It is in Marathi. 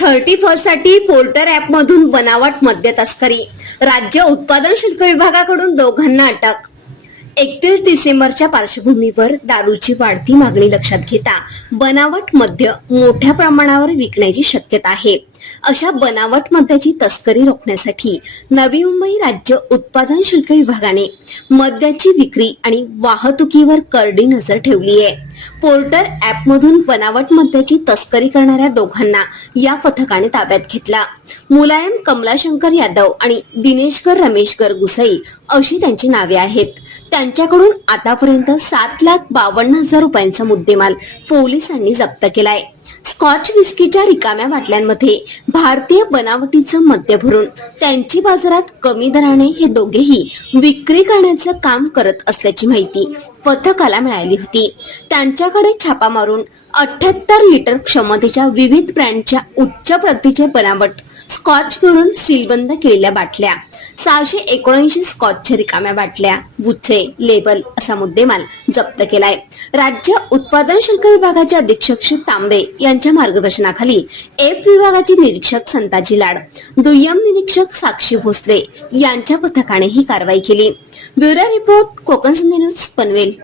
थर्टी फर्स्टसाठी पोर्टर ॲपमधून बनावट मद्य तस्करी राज्य उत्पादन शुल्क विभागाकडून दोघांना अटक. एकतीस डिसेंबरच्या पार्श्वभूमीवर दारूची वाढती मागणी लक्षात घेता बनावट मद्य मोठ्या प्रमाणावर विकण्याची शक्यता आहे. अशा बनावट मद्याची तस्करी रोखण्यासाठी नवी मुंबई राज्य उत्पादन शुल्क विभागाने मद्याची विक्री आणि वाहतुकीवर करडी नजर ठेवली आहे. पोर्टर ऍप मधून बनावट मद्याची तस्करी करणाऱ्या दोघांना या पथकाने ताब्यात घेतला. मुलायम कमलाशंकर यादव आणि दिनेशकर रमेशकर गुसई अशी त्यांची नावे आहेत. त्यांच्याकडून आतापर्यंत सात लाख बावन्न हजार रुपयांचा मुद्देमाल पोलिसांनी जप्त केलाय. स्कॉच विस्कीच्या रिकाम्या बाटल्यांमध्ये भारतीय बनावटीचं मद्य भरून त्यांची बाजारात कमी दराने हे दोघेही विक्री करण्याचं काम करत असल्याची माहिती पथकाला मिळाली होती. त्यांच्याकडे छापा मारून अठ्याहत्तर लिटर क्षमतेच्या विविध ब्रँडच्या उच्च प्रतीचे बनावट स्कॉच करून सीलबंद केलेल्या बाटल्या. सहाशे एकोणऐंशी स्कॉचच्या रिकाम्या बाटल्या गुच्छे लेबल असा मुद्देमाल जप्त केलाय. राज्य उत्पादन शुल्क विभागाचे अधीक्षक श्री तांबे यांच्या मार्गदर्शनाखाली एफ विभागाचे निरीक्षक संताजी लाड दुय्यम निरीक्षक साक्षी भोसले यांच्या पथकाने ही कारवाई केली. Bureau report Konkan news Panvel.